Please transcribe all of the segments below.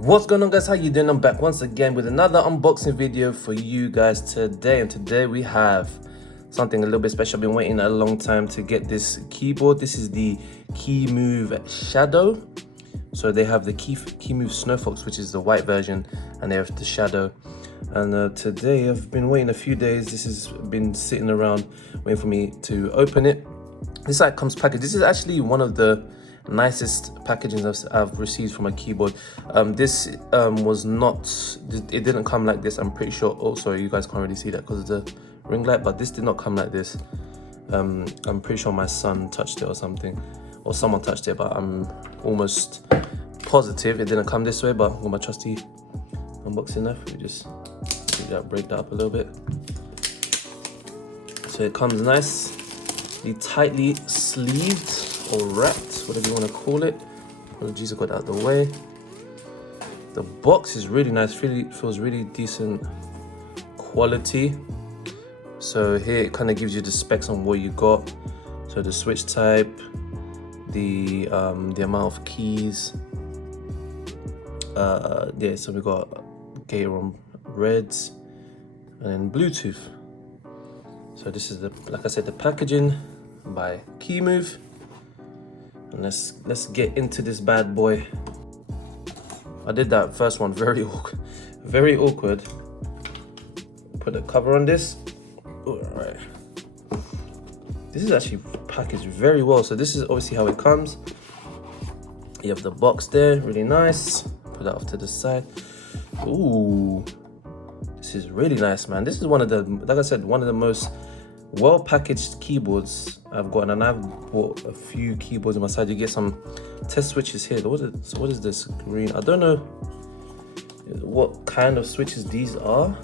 What's going on, guys? How you doing? I'm back once again with another unboxing video for you guys today, and today we have something a little bit special. I've been waiting a long time to get this keyboard. This is the KEYMOVE Shadow. So they have the KEYMOVE Snowfox, which is the white version, and they have the Shadow. And today I've been waiting a few days. This has been sitting around waiting for me to open it. This comes packaged. This is actually one of the nicest packaging I've received from a keyboard. This was not, it didn't come like this, I'm pretty sure. Oh, sorry, you guys can't really see that because of the ring light, but this did not come like this. I'm pretty sure my son touched it or something, or someone touched it, but I'm almost positive it didn't come this way. But I've got my trusty unboxing knife. We just break that up a little bit. So it comes nicely tightly sleeved or wrapped, whatever you want to call it. Apologies, I got out of the way. The box is really nice, really feels really decent quality. So here it kind of gives you the specs on what you got. So the switch type, the amount of keys. Yeah, so we got GATERON reds and then Bluetooth. So this is the, like I said, the packaging by KEYMOVE. And let's get into this bad boy. I did that first one very awkward. Put the cover on this. All right. This is actually packaged very well. So this is obviously how it comes. You have the box there, really nice. Put that off to the side. Ooh, this is really nice, man. This is one of the, like I said, one of the most well-packaged keyboards I've gotten, and I've bought a few keyboards on my side. You get some test switches here. What is this green? I don't know what kind of switches these are.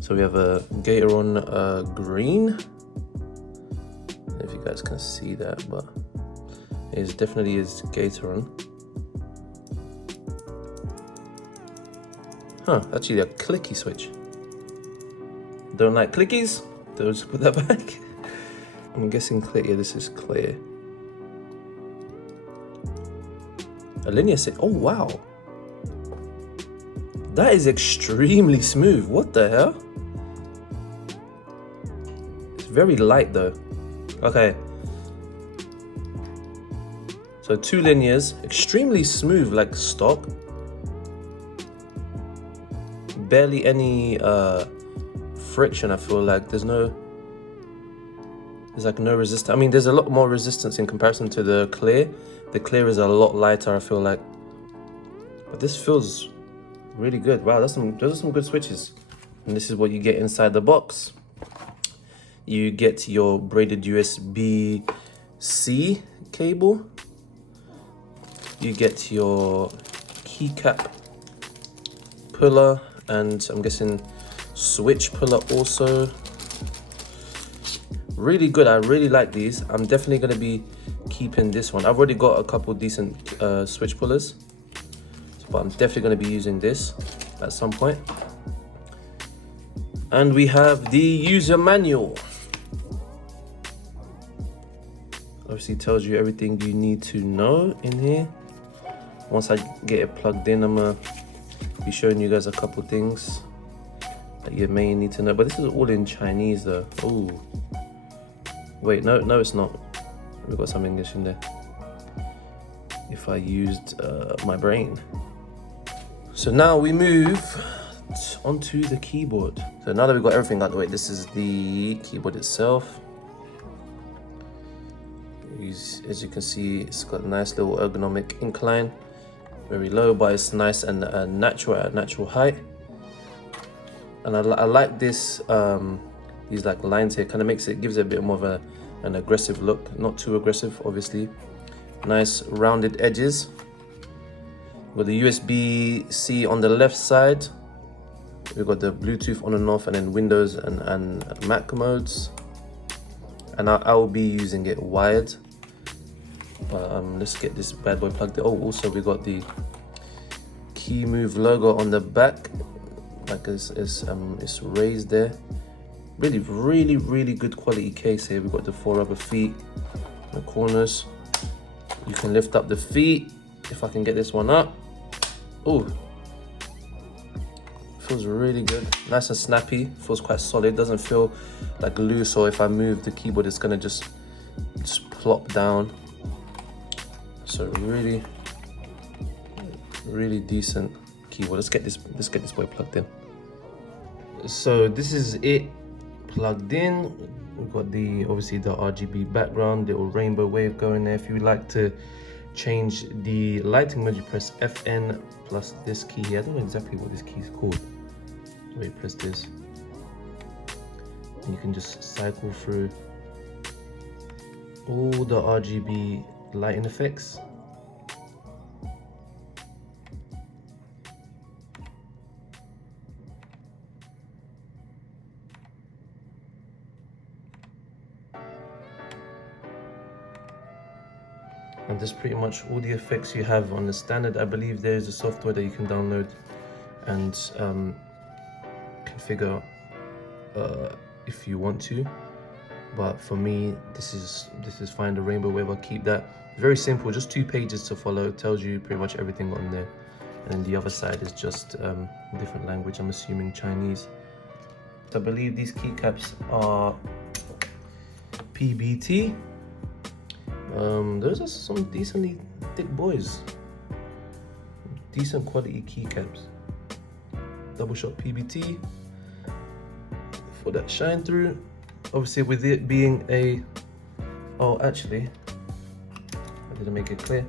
So we have a GATERON green. I don't know if you guys can see that, but it definitely is GATERON. Huh, actually a clicky switch. Don't like clickies? So just put that back. I'm guessing clear. Yeah, this is clear. A linear set. Oh wow, that is extremely smooth. What the hell? It's very light though. Okay. So two linears, extremely smooth, like stock. Barely any friction. I feel like there's like no resistance. I mean, there's a lot more resistance in comparison to the clear. The clear is a lot lighter, I feel like, but this feels really good. Wow, those are some good switches. And this is what you get inside the box. You get your braided USB-C cable. You get your keycap puller, and I'm guessing switch puller also. Really good. I really like these. I'm definitely going to be keeping this one. I've already got a couple decent switch pullers, but I'm definitely going to be using this at some point. And we have the user manual. Obviously tells you everything you need to know in here. Once I get it plugged in, I'm going to be showing you guys a couple things that you may need to know. But this is all in Chinese though. Oh. Wait, no, it's not. We've got some English in there. If I used my brain. So now we move onto the keyboard. So now that we've got everything out of the way, this is the keyboard itself. As you can see, it's got a nice little ergonomic incline. Very low, but it's nice and natural at natural height. And I like this. These like lines here kind of gives it a bit more of an aggressive look. Not too aggressive, obviously. Nice rounded edges. With the USB-C on the left side. We've got the Bluetooth on and off, and then Windows and Mac modes. And I will be using it wired. But let's get this bad boy plugged in. Oh, also we got the KEYMOVE logo on the back. Like it's raised there. Really good quality case here. We've got the 4 rubber feet in the corners. You can lift up the feet if I can get this one up. Oh, feels really good, nice and snappy, feels quite solid, doesn't feel like loose, or if I move the keyboard it's gonna just plop down. So really decent keyboard. Let's get this boy plugged in. So this is it plugged in. We've got the obviously the RGB background, little rainbow wave going there. If you like to change the lighting mode, you press FN plus this key here. I don't know exactly what this key is called. Where you press this, and you can just cycle through all the RGB lighting effects. And this is pretty much all the effects you have on the standard. I believe there is a software that you can download and configure if you want to. But for me, this is fine. The rainbow wave, I'll keep that. Very simple, just 2 pages to follow. It tells you pretty much everything on there. And then the other side is just a different language. I'm assuming Chinese. I believe these keycaps are PBT. Those are some decently thick boys. Decent quality keycaps. Double shot PBT for that shine through. Obviously with it being a, oh actually, I didn't make it clear.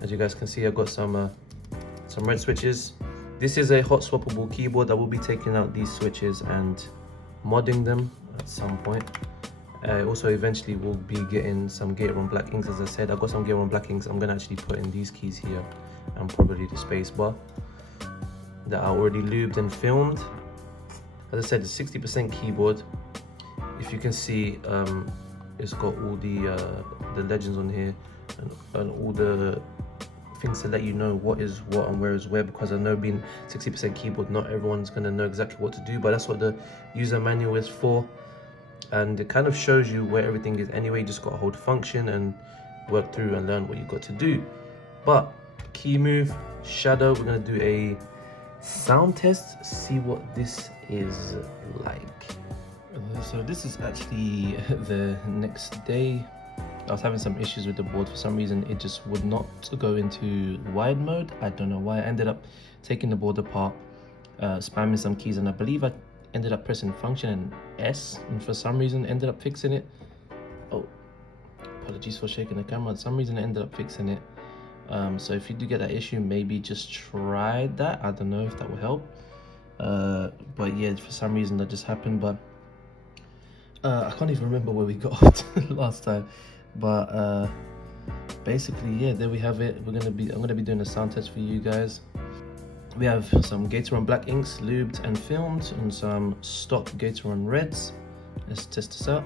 As you guys can see, I've got some red switches. This is a hot swappable keyboard. I will be taking out these switches and modding them at some point. Also eventually we'll be getting some GATERON black inks. As I said, I've got some GATERON black inks. I'm gonna actually put in these keys here and probably the space bar that are already lubed and filmed. As I said, the 60% keyboard. If you can see, it's got all the legends on here and all the things to let you know what is what and where is where, because I know being 60% keyboard, not everyone's gonna know exactly what to do, but that's what the user manual is for. And it kind of shows you where everything is anyway. You just got to hold function and work through and learn what you got to do. But KEYMOVE shadow, we're going to do a sound test, see what this is like. So this is actually the next day. I was having some issues with the board. For some reason it just would not go into wide mode. I don't know why. I ended up taking the board apart, spamming some keys, and I believe I ended up pressing function and S, and for some reason ended up fixing it. Oh, apologies for shaking the camera. For some reason I ended up fixing it. So if you do get that issue, maybe just try that. I don't know if that will help. But yeah, for some reason that just happened. But I can't even remember where we got off to last time. But basically, yeah, there we have it. I'm gonna be doing a sound test for you guys. We have some GATERON black inks lubed and filmed, and some stock GATERON reds. Let's test this out.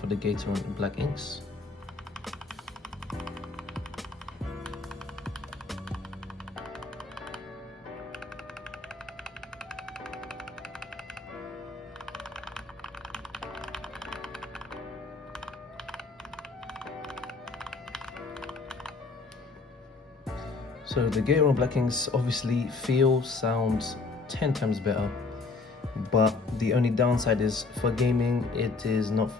For the GATERON black inks. So the GATERON black inks obviously sounds 10 times better, but the only downside is for gaming it is not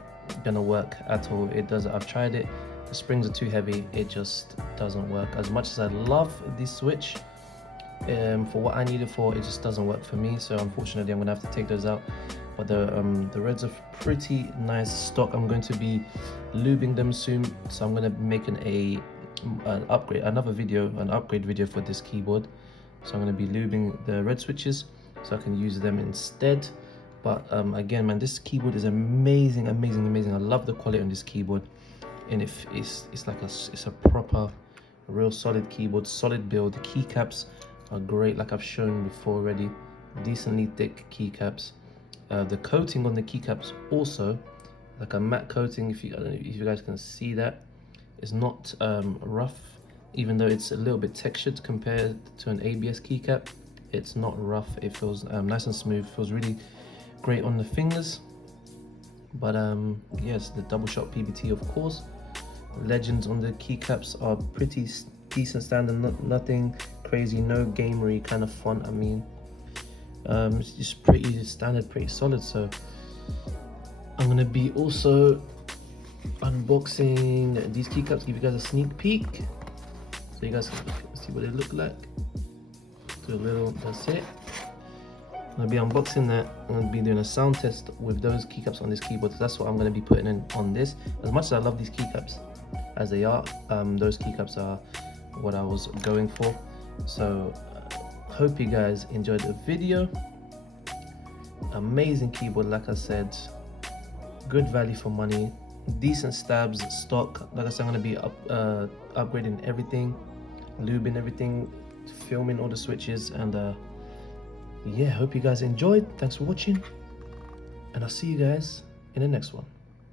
gonna work at all. I've tried it, the springs are too heavy, it just doesn't work. As much as I love this switch for what I need it for, it just doesn't work for me. So unfortunately I'm gonna have to take those out. But the reds are pretty nice stock. I'm going to be lubing them soon, so I'm gonna be making an upgrade video for this keyboard. So I'm gonna be lubing the red switches so I can use them instead. But again, man, this keyboard is amazing. I love the quality on this keyboard. and it's like it's a proper, real solid keyboard, solid build. The keycaps are great, like I've shown before already. Decently thick keycaps. The coating on the keycaps also like a matte coating. I don't know if you guys can see that. It's not rough, even though it's a little bit textured compared to an ABS keycap. It's not rough. It feels nice and smooth. Feels really great on the fingers. But yes, the double shot PBT, of course. Legends on the keycaps are pretty decent standard. Nothing crazy. No gamery kind of font. I mean, it's just pretty standard, pretty solid. So I'm gonna be also unboxing these keycaps, give you guys a sneak peek so you guys can see what they look like. Do a little, that's it. I'm gonna be unboxing that. I'm gonna be doing a sound test with those keycaps on this keyboard. That's what I'm gonna be putting in on this. As much as I love these keycaps as they are, those keycaps are what I was going for. So hope you guys enjoyed the video. Amazing keyboard, like I said, good value for money, decent stabs, stock. Like I said, I'm gonna be upgrading everything, lubing everything, filming all the switches, and yeah, hope you guys enjoyed. Thanks for watching, and I'll see you guys in the next one.